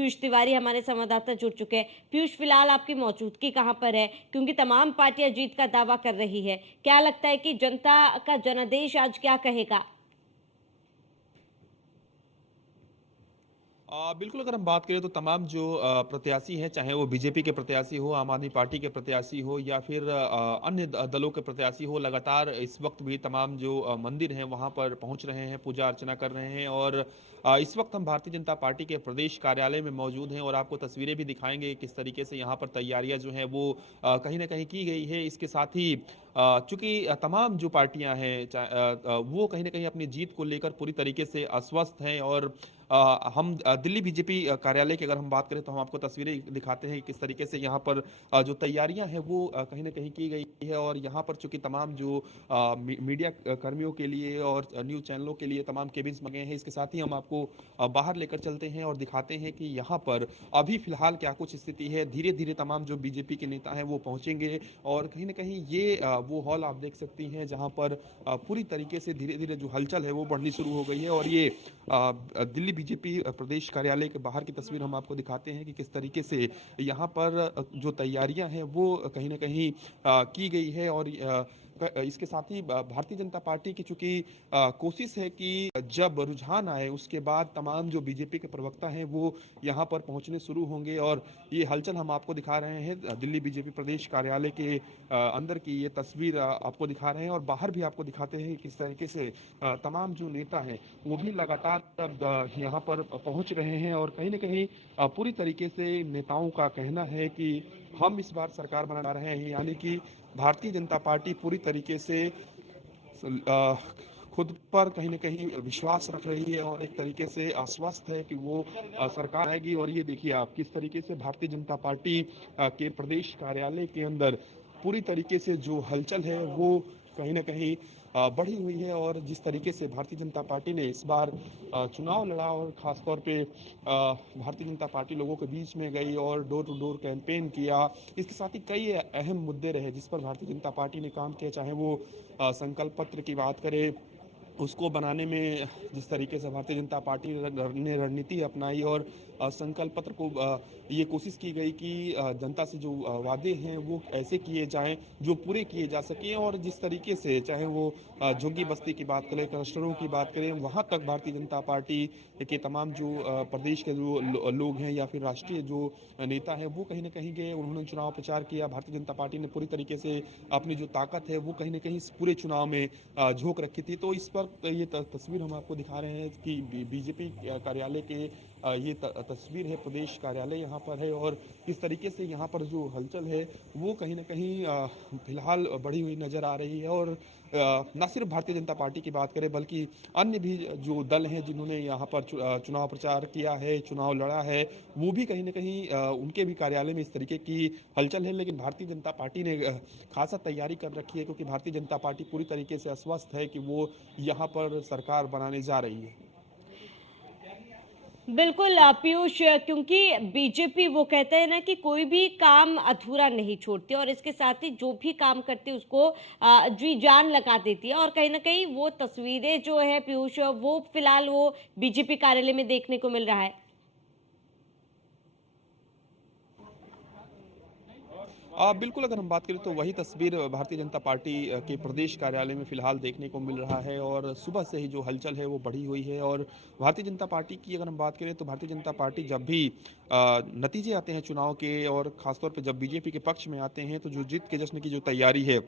पीयूष तिवारी हमारे संवाददाता जुड़ चुके हैं। पीयूष, फिलहाल आपकी मौजूदगी कहाँ पर है? क्योंकि तमाम पार्टियां जीत का दावा कर रही है। क्या लगता है कि जनता का जनादेश आज क्या कहेगा? बिल्कुल, अगर हम बात करें तो तमाम जो प्रत्याशी हैं, चाहे वो बीजेपी के प्रत्याशी हो, आम आदमी पार्टी के प्रत्याशी हो या फिर अन्य दलों के प्रत्याशी हो, लगातार इस वक्त भी तमाम जो मंदिर हैं वहाँ पर पहुँच रहे हैं, पूजा अर्चना कर रहे हैं। और इस वक्त हम भारतीय जनता पार्टी के प्रदेश कार्यालय में मौजूद हैं और आपको तस्वीरें भी दिखाएंगे किस तरीके से यहाँ पर तैयारियाँ जो हैं वो कहीं ना कहीं की गई है। इसके साथ ही चूंकि तमाम जो पार्टियां हैं वो कहीं ना कहीं अपनी जीत को लेकर पूरी तरीके से अस्वस्थ हैं। और हम दिल्ली बीजेपी कार्यालय की अगर हम बात करें तो हम आपको तस्वीरें दिखाते हैं कि किस तरीके से यहाँ पर जो तैयारियां हैं वो कहीं ना कहीं की गई है। और यहाँ पर चूंकि तमाम जो मीडिया कर्मियों के लिए और न्यूज़ चैनलों के लिए तमाम केबिन्स मंगे हैं, इसके साथ ही हम आपको बाहर लेकर चलते हैं और दिखाते हैं कि यहाँ पर अभी फिलहाल क्या कुछ स्थिति है। धीरे धीरे तमाम जो बीजेपी के नेता हैं वो पहुंचेंगे और कहीं ना कहीं ये वो हॉल आप देख सकती हैं जहाँ पर पूरी तरीके से धीरे धीरे जो हलचल है वो बढ़नी शुरू हो गई है। और ये दिल्ली बीजेपी प्रदेश कार्यालय के बाहर की तस्वीर हम आपको दिखाते हैं कि किस तरीके से यहाँ पर जो तैयारियां हैं वो कहीं ना कहीं की गई है। और इसके साथ ही भारतीय जनता पार्टी की चूंकि कोशिश है कि जब रुझान आए उसके बाद तमाम जो बीजेपी के प्रवक्ता हैं वो यहाँ पर पहुंचने शुरू होंगे। और ये हलचल हम आपको दिखा रहे हैं दिल्ली बीजेपी प्रदेश कार्यालय के अंदर की ये तस्वीर आपको दिखा रहे हैं और बाहर भी आपको दिखाते हैं कि किस तरीके से तमाम जो नेता हैं वो भी लगातार अब यहाँ पर पहुंच रहे हैं। और कहीं ना कहीं पूरी तरीके से नेताओं का कहना है कि हम इस बार सरकार बना रहे हैं, यानी कि भारतीय जनता पार्टी पूरी तरीके से अ, खुद पर कहीं ना कहीं विश्वास रख रही है और एक तरीके से आश्वस्त है कि वो सरकार आएगी। और ये देखिए आप किस तरीके से भारतीय जनता पार्टी के प्रदेश कार्यालय के अंदर पूरी तरीके से जो हलचल है वो कहीं ना कहीं बढ़ी हुई है। और जिस तरीके से भारतीय जनता पार्टी ने इस बार चुनाव लड़ा और खासतौर पे भारतीय जनता पार्टी लोगों के बीच में गई और डोर टू डोर कैंपेन किया, इसके साथ ही कई अहम मुद्दे रहे जिस पर भारतीय जनता पार्टी ने काम किया, चाहे वो संकल्प पत्र की बात करें उसको बनाने में जिस तरीके से भारतीय जनता पार्टी ने रणनीति अपनाई और संकल्प पत्र को ये कोशिश की गई कि जनता से जो वादे हैं वो ऐसे किए जाएं जो पूरे किए जा सकें। और जिस तरीके से चाहे वो झुग्गी बस्ती की बात करें, क्लस्टरों की बात करें, वहाँ तक भारतीय जनता पार्टी के तमाम जो प्रदेश के जो लोग हैं या फिर राष्ट्रीय जो नेता हैं वो कहीं ना कहीं गए, उन्होंने चुनाव प्रचार किया। भारतीय जनता पार्टी ने पूरी तरीके से अपनी जो ताकत है वो कहीं ना कहीं इस पूरे चुनाव में झोंक रखी थी। तो इस पर ये तस्वीर हम आपको दिखा रहे हैं कि बीजेपी कार्यालय के ये तस्वीर है, प्रदेश कार्यालय यहाँ पर है। और किस तरीके से यहाँ पर जो हलचल है वो कहीं ना कहीं फिलहाल बढ़ी हुई नजर आ रही है। और न सिर्फ भारतीय जनता पार्टी की बात करें बल्कि अन्य भी जो दल हैं जिन्होंने यहाँ पर चुनाव प्रचार किया है, चुनाव लड़ा है, वो भी कहीं ना कहीं उनके भी कार्यालय में इस तरीके की हलचल है। लेकिन भारतीय जनता पार्टी ने खासा तैयारी कर रखी है क्योंकि भारतीय जनता पार्टी पूरी तरीके से आश्वस्त है कि वो यहाँ पर सरकार बनाने जा रही है। बिल्कुल पीयूष, क्योंकि बीजेपी वो कहते हैं ना कि कोई भी काम अधूरा नहीं छोड़ती और इसके साथ ही जो भी काम करती है उसको जी जान लगा देती है। और कहीं ना कहीं वो तस्वीरें जो है पीयूष, वो फिलहाल वो बीजेपी कार्यालय में देखने को मिल रहा है। बिल्कुल, अगर हम बात करें तो वही तस्वीर भारतीय जनता पार्टी के प्रदेश कार्यालय में फिलहाल देखने को मिल रहा है। और सुबह से ही जो हलचल है वो बढ़ी हुई है। और भारतीय जनता पार्टी की अगर हम बात करें तो भारतीय जनता पार्टी जब भी नतीजे आते हैं चुनाव के और खासतौर पे जब बीजेपी के पक्ष में आते हैं तो जो जीत के जश्न की जो तैयारी है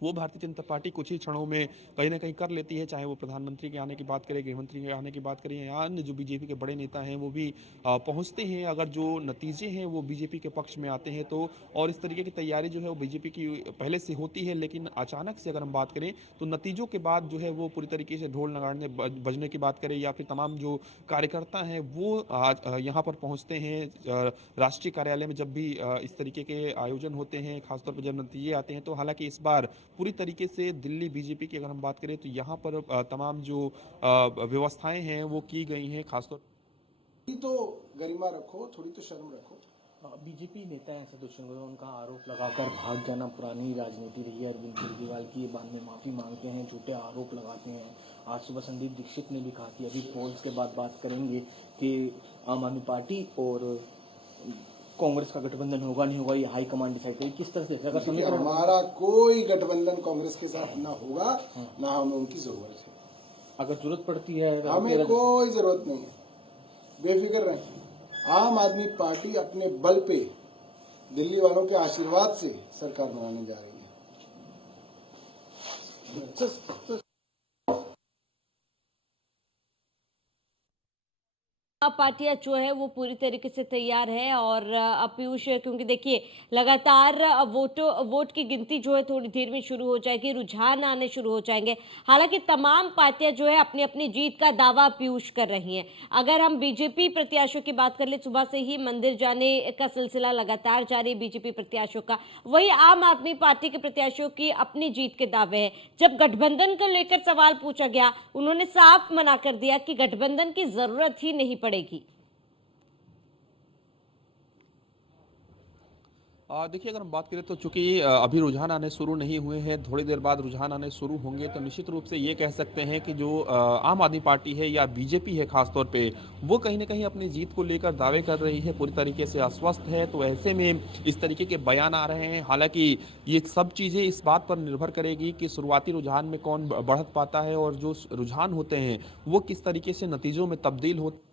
वो भारतीय जनता पार्टी कुछ ही क्षणों में कहीं ना कहीं कर लेती है। चाहे वो प्रधानमंत्री के आने की बात करें, गृहमंत्री के आने की बात करें या अन्य जो बीजेपी के बड़े नेता हैं वो भी पहुंचते हैं अगर जो नतीजे हैं वो बीजेपी के पक्ष में आते हैं तो। और इस तरीके की तैयारी जो है वो बीजेपी की पहले से होती है। लेकिन अचानक से अगर हम बात करें तो नतीजों के बाद जो है वो पूरी तरीके से ढोल नगाड़ने बजने की बात करें या फिर तमाम जो कार्यकर्ता हैं वो आज यहाँ पर पहुँचते हैं राष्ट्रीय कार्यालय में जब भी इस तरीके के आयोजन होते हैं, खासतौर पर जब नतीजे आते हैं। तो हालांकि इस बार पूरी तरीके से दिल्ली बीजेपी की अगर हम बात करें तो यहाँ पर तमाम जो व्यवस्थाएं हैं वो की गई हैं। खासतौर थोड़ी तो गरिमा रखो, थोड़ी तो शर्म रखो। बीजेपी नेता हैं सदस्यों को उनका आरोप लगाकर भाग जाना पुरानी राजनीति रही है। अरविंद केजरीवाल की ये बाद में माफ़ी मांगते हैं, झूठे आरोप लगाते हैं। आज सुबह संदीप दीक्षित ने भी कहा कि अभी पोल्स के बाद बात करेंगे कि आम आदमी पार्टी और कांग्रेस का गठबंधन होगा नहीं होगा, ये हाईकमान डिसाइड करेगी। किस तरह से अगर देखिए, समीकरण हमारा कोई गठबंधन कांग्रेस के साथ ना होगा, ना हमें उनकी जरूरत है। अगर जरूरत पड़ती है हमें कोई जरूरत नहीं है, बेफिक्र रहें। आम आदमी पार्टी अपने बल पे दिल्ली वालों के आशीर्वाद से सरकार बनाने जा रही है। पार्टियां जो है वो पूरी तरीके से तैयार है और पीयूष, क्योंकि देखिए लगातार वोट की गिनती जो है थोड़ी देर में शुरू हो जाएगी, रुझान आने शुरू हो जाएंगे। हालांकि तमाम पार्टियां जो है अपनी अपनी जीत का दावा पीयूष कर रही हैं। अगर हम बीजेपी प्रत्याशियों की बात कर ले, सुबह से ही मंदिर जाने का सिलसिला लगातार जारी है बीजेपी प्रत्याशियों का। वही आम आदमी पार्टी के प्रत्याशियों की अपनी जीत के दावे हैं। जब गठबंधन को लेकर सवाल पूछा गया, उन्होंने साफ मना कर दिया कि गठबंधन की जरूरत ही नहीं पड़ेगी। देखिए, अगर हम बात करें तो चूंकि अभी रुझान आने शुरू नहीं हुए हैं, थोड़ी देर बाद रुझान आने शुरू होंगे, तो निश्चित रूप से ये कह सकते हैं कि जो आम आदमी पार्टी है या बीजेपी है खासतौर पे, वो कहीं ना कहीं अपनी जीत को लेकर दावे कर रही है, पूरी तरीके से आश्वस्त है। तो ऐसे में इस तरीके के बयान आ रहे हैं। हालांकि ये सब चीज़ें इस बात पर निर्भर करेगी कि शुरुआती रुझान में कौन बढ़त पाता है और जो रुझान होते हैं वो किस तरीके से नतीजों में तब्दील होते।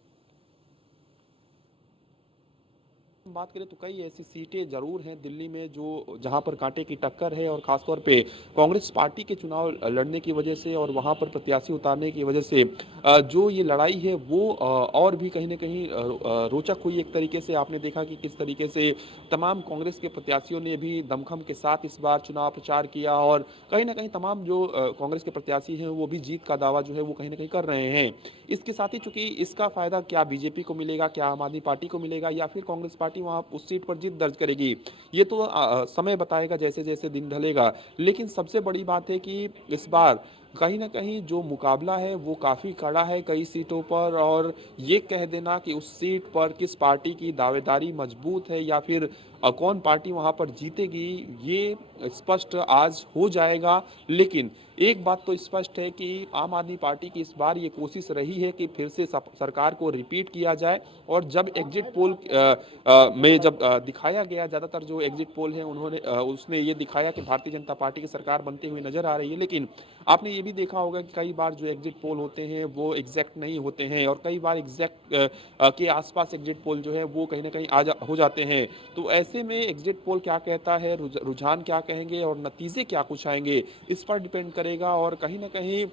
बात करें तो कई ऐसी सीटें जरूर हैं दिल्ली में जो जहां पर कांटे की टक्कर है, और खासतौर पे कांग्रेस पार्टी के चुनाव लड़ने की वजह से और वहां पर प्रत्याशी उतारने की वजह से जो ये लड़ाई है वो और भी कहीं ना कहीं रोचक हुई। एक तरीके से आपने देखा कि किस तरीके से तमाम कांग्रेस के प्रत्याशियों ने भी दमखम के साथ इस बार चुनाव प्रचार किया, और कहीं ना कहीं तमाम जो कांग्रेस के प्रत्याशी हैं वो भी जीत का दावा जो है वो कहीं ना कहीं कर रहे हैं। इसके साथ ही चूंकि इसका फायदा क्या बीजेपी को मिलेगा, क्या आम आदमी पार्टी को मिलेगा, या फिर कांग्रेस पार्टी वहां उस सीट पर जीत दर्ज करेगी, ये तो समय बताएगा जैसे जैसे दिन ढलेगा। लेकिन सबसे बड़ी बात है कि इस बार कहीं ना कहीं जो मुकाबला है वो काफी कड़ा है कई सीटों पर, और ये कह देना कि उस सीट पर किस पार्टी की दावेदारी मजबूत है या फिर कौन पार्टी वहां पर जीतेगी, ये स्पष्ट आज हो जाएगा। लेकिन एक बात तो स्पष्ट है कि आम आदमी पार्टी की इस बार ये कोशिश रही है कि फिर से सरकार को रिपीट किया जाए, और जब एग्जिट पोल में जब दिखाया गया, ज़्यादातर जो एग्जिट पोल है उन्होंने उसने ये दिखाया कि भारतीय जनता पार्टी की सरकार बनती हुई नजर आ रही है। लेकिन आपने ये भी देखा होगा कि कई बार जो एग्जिट पोल होते हैं वो एग्जैक्ट नहीं होते हैं, और कई बार एग्जैक्ट के आसपास एग्जिट पोल जो है वो कहीं ना कहीं हो जाते हैं। तो ऐसे में एग्जिट पोल क्या कहता है, रुझान क्या कहेंगे और नतीजे क्या कुछ आएंगे, इस पर डिपेंड करेगा। और कहीं ना कहीं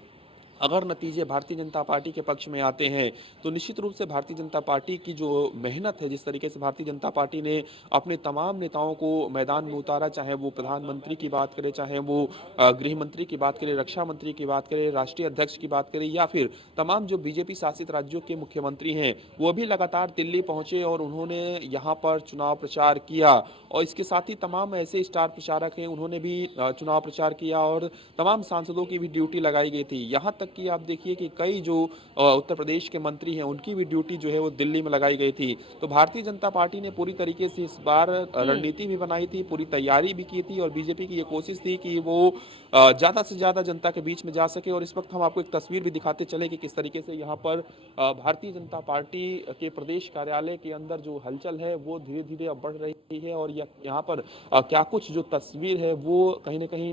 अगर नतीजे भारतीय जनता पार्टी के पक्ष में आते हैं तो निश्चित रूप से भारतीय जनता पार्टी की जो मेहनत है, जिस तरीके से भारतीय जनता पार्टी ने अपने तमाम नेताओं को मैदान में उतारा, चाहे वो प्रधानमंत्री की बात करें, चाहे वो गृह मंत्री की बात करें, रक्षा मंत्री की बात करें, राष्ट्रीय अध्यक्ष की बात करें, या फिर तमाम जो बीजेपी शासित राज्यों के मुख्यमंत्री हैं, वो भी लगातार दिल्ली पहुंचे और उन्होंने यहाँ पर चुनाव प्रचार किया। और इसके साथ ही तमाम ऐसे स्टार प्रचारक हैं, उन्होंने भी चुनाव प्रचार किया, और तमाम सांसदों की भी ड्यूटी लगाई गई थी। यहाँ तक कि आप देखिए कि कई जो उत्तर प्रदेश के मंत्री हैं उनकी भी ड्यूटी जो है वो दिल्ली में लगाई गई थी। तो भारतीय जनता पार्टी ने पूरी तरीके से इस बार रणनीति भी बनाई थी, पूरी तैयारी भी की थी, और बीजेपी की ये कोशिश थी कि वो ज्यादा से ज्यादा जनता के बीच में जा सके। और इस वक्त हम आपको एक तस्वीर भी दिखाते चले कि किस तरीके से यहाँ पर भारतीय जनता पार्टी के प्रदेश कार्यालय के अंदर जो हलचल है वो धीरे धीरे अब बढ़ रही है, और यहाँ पर क्या कुछ जो तस्वीर है वो कहीं ना कहीं,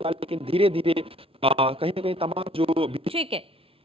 लेकिन धीरे धीरे कहीं ना कहीं तमाम जो ठीक है।